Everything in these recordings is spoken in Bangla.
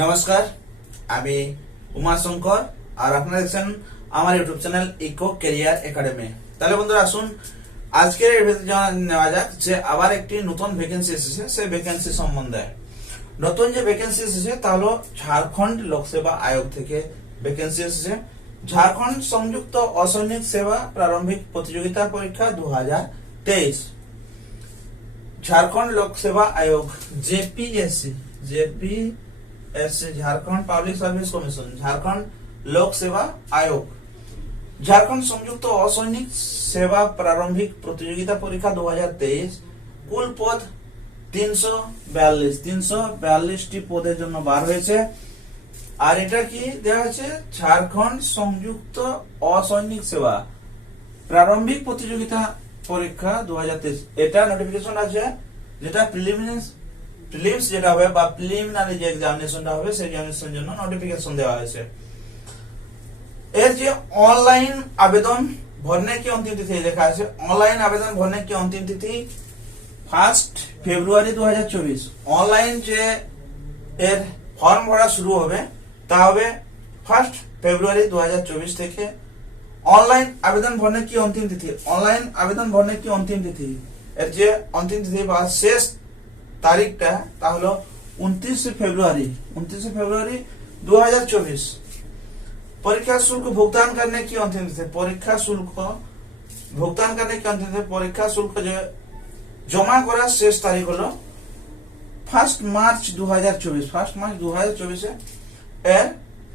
নমস্কার, আমি উমাশঙ্কর আর আপনারা দেখছেন আমার YouTube channel Eco Career Academy. তাহলে বন্ধুরা আসুন আজকের এই ভিডিওতে নেওয়া যাক যে আবার একটি নতুন ভ্যাকেন্সি এসেছে। সেই ভ্যাকেন্সি সম্বন্ধে নতুন যে ভ্যাকেন্সি এসেছে তা হলো ঝাড়খণ্ড লোকসেবা আয়োগ থেকে ভ্যাকেন্সি এসেছে। ঝাড়খণ্ড সংযুক্ত অসৈনিক সেবা প্রারম্ভিক প্রতিযোগিতা পরীক্ষা 2023। ঝাড়খণ্ড লোকসেবা আয়োগ JPSC Jharkhand public service commission, Jharkhand लोक सेवा आयोग, झारखंड संयुक्त असैनिक सेवा प्रारंभिक प्रतियोगिता परीक्षा 2023। कुल पद 342 টি পদের জন্য বার হয়েছে। আর এটা কি দেওয়া হয়েছে? ঝাড়খণ্ড সংযুক্ত অসৈনিক সেবা প্রারম্ভিক প্রতিযোগিতা পরীক্ষা 2023। এটা নোটিফিকেশন আছে, যেটা প্রিলিমস যেটা হবে বা প্রিলিমিনারি যে এক্সামিনেশনটা হবে সেই এক্সামিনেশনের জন্য নোটিফিকেশন দেওয়া হয়েছে। এর যে অনলাइन आवेदन भरने की अंतिम तिथि লেখা আছে, ऑनलाइन आवेदन भरने की अंतिम तिथि 1 ফেব্রুয়ারি 2024। অনলাइन যে এর ফর্ম ভরা শুরু হবে তা হবে 1 ফেব্রুয়ারি 2024 থেকে। ऑनलाइन आवेदन भरने की अंतिम तिथि, ऑनलाइन आवेदन भरने की अंतिम तिथि এর যে अंतिम तिथि বা শেষ তারিখটা তা হলো 29 ফেব্রুয়ারি 2024। परीक्षा शुल्क भुगतान करने की अंतिम तिथि, परीक्षा शुल्क भुगतान करने की अंतिम तिथि, परीक्षा शुल्क जो जमा করার শেষ তারিখ হলো 1 মার্চ 2024। 1 মার্চ 2024 এর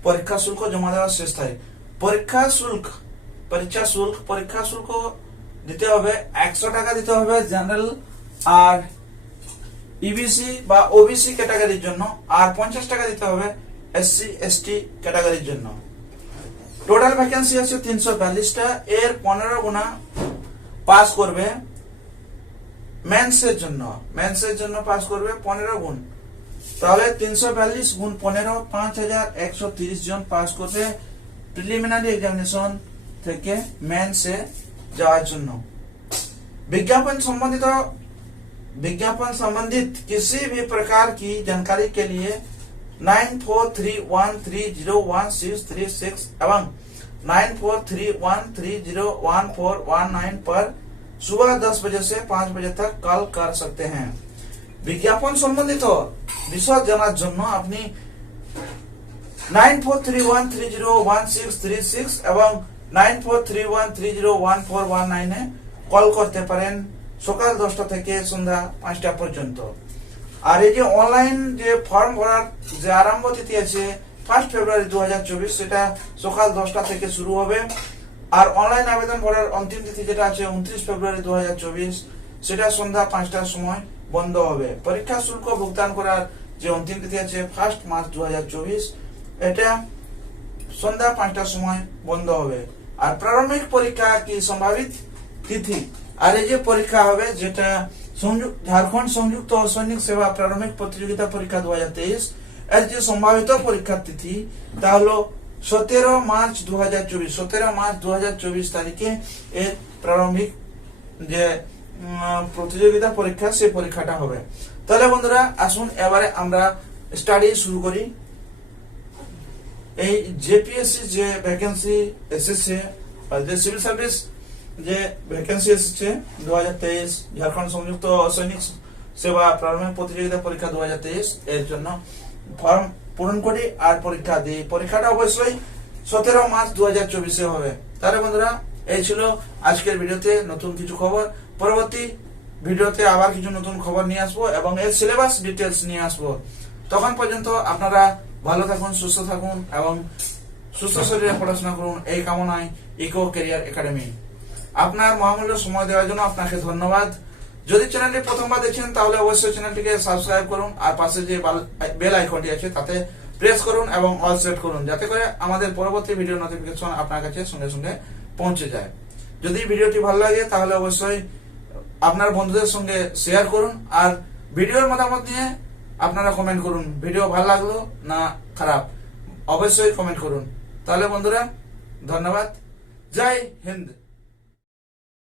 পরীক্ষা শুল্ক জমা দেওয়ার শেষ তারিখ। পরীক্ষা শুল্ক দিতে হবে 100 টাকা দিতে হবে জেনারেল আর ইবিসি বা ওবিসি ক্যাটাগরির জন্য, আর 50 টাকা দিতে হবে এসসি এসটি ক্যাটাগরির জন্য। টোটাল ভ্যাকেন্সি আছে 342টা। এর 15 গুণা পাস করবে মেন্সের জন্য পাস করবে 15 গুণ। তাহলে 342 গুণ 15 5130 জন পাস করবে প্রিলিমিনারি एग्जामिनेशन থেকে মেন্সে যাওয়ার জন্য। विज्ञापन संबंधित किसी भी प्रकार की जानकारी के लिए 9431301636 एवं 9431301419 पर सुबह 10 बजे से 5 बजे तक कॉल कर सकते हैं। विज्ञापन संबंधित विशद জানার জন্য আপনি 9431301636 এবং 9431301419 এ কল করতে পারেন সকাল 10টা থেকে সন্ধ্যা 5টা পর্যন্ত। আর এই যে অনলাইন যে ফর্ম ভরার যে আরম্ভ তিথি আছে 1 ফেব্রুয়ারি 2024, সেটা সকাল 10টা থেকে শুরু হবে। আর অনলাইন আবেদন ভরার অন্তিম তিথি যেটা আছে 29 ফেব্রুয়ারি 2024, সেটা সন্ধ্যা 5টার সময় বন্ধ হবে। পরীক্ষা শুল্ক ভুগতান করার যে অন্তিম তিথি আছে 1 মার্চ 2024, এটা সন্ধ্যা 5টার সময় বন্ধ হবে। আর প্রারম্ভিক পরীক্ষা কি সম্ভাবিত তিথি, আর এই যে পরীক্ষা হবে যেটা ঝাড়খণ্ড সংযুক্ত অসৈনিক সেবা প্রারম্ভিক প্রতিযোগিতা পরীক্ষা 2023, এর যে সম্ভাবিত পরীক্ষার তিথি তা হলো 17 মার্চ 2024। 17 মার্চ 2024 তারিখে এর প্রারম্ভিক যে প্রতিযোগিতা পরীক্ষা সেই পরীক্ষাটা হবে। তাহলে বন্ধুরা আসুন এবারে আমরা স্টাডি শুরু করি। এই জেপিএসসি যে ভ্যাকেন্সি এসেছে যে সিভিল সার্ভিস যে ভ্যাকেন্সি এসেছে 2023 ঝাড়খণ্ড সংযুক্ত অসৈনিক সেবা প্রারম্ভিক প্রতিযোগিতা পরীক্ষা 2023, এর জন্য ফর্ম পূরণ করি আর পরীক্ষা দিই। পরীক্ষাটা অবশ্যই 17 মার্চ 2024 হবে। তাহলে বন্ধুরা এই ছিল আজকের ভিডিওতে নতুন কিছু খবর। পরবর্তী ভিডিওতে আবার কিছু নতুন খবর নিয়ে আসবো এবং এর সিলেবাস ডিটেলস নিয়ে আসবো। তখন পর্যন্ত আপনারা ভালো থাকুন, সুস্থ থাকুন এবং সুস্থ শরীরে পড়াশোনা করুন, এই কামনায় ইকো ক্যারিয়ার একাডেমি। আপনার মহামূল্য সময় দেওয়ার জন্য আপনাকে ধন্যবাদ। যদি চ্যানেলটি প্রথমবার দেখছেন তাহলে অবশ্যই চ্যানেলটিকে সাবস্ক্রাইব করুন আর পাশে যে বেল আইকনটি আছে তাতে প্রেস করুন এবং অল সেট করুন, যাতে করে আমাদের পরবর্তী ভিডিও নোটিফিকেশন আপনার কাছে সঙ্গে সঙ্গে পৌঁছে যায়। যদি ভিডিওটি ভালো লাগে তাহলে অবশ্যই আপনার বন্ধুদের সঙ্গে শেয়ার করুন আর ভিডিওর মতামত নিয়ে আপনারা কমেন্ট করুন। ভিডিও ভালো লাগলো না খারাপ অবশ্যই কমেন্ট করুন। তাহলে বন্ধুরা ধন্যবাদ, জয় হিন্দ।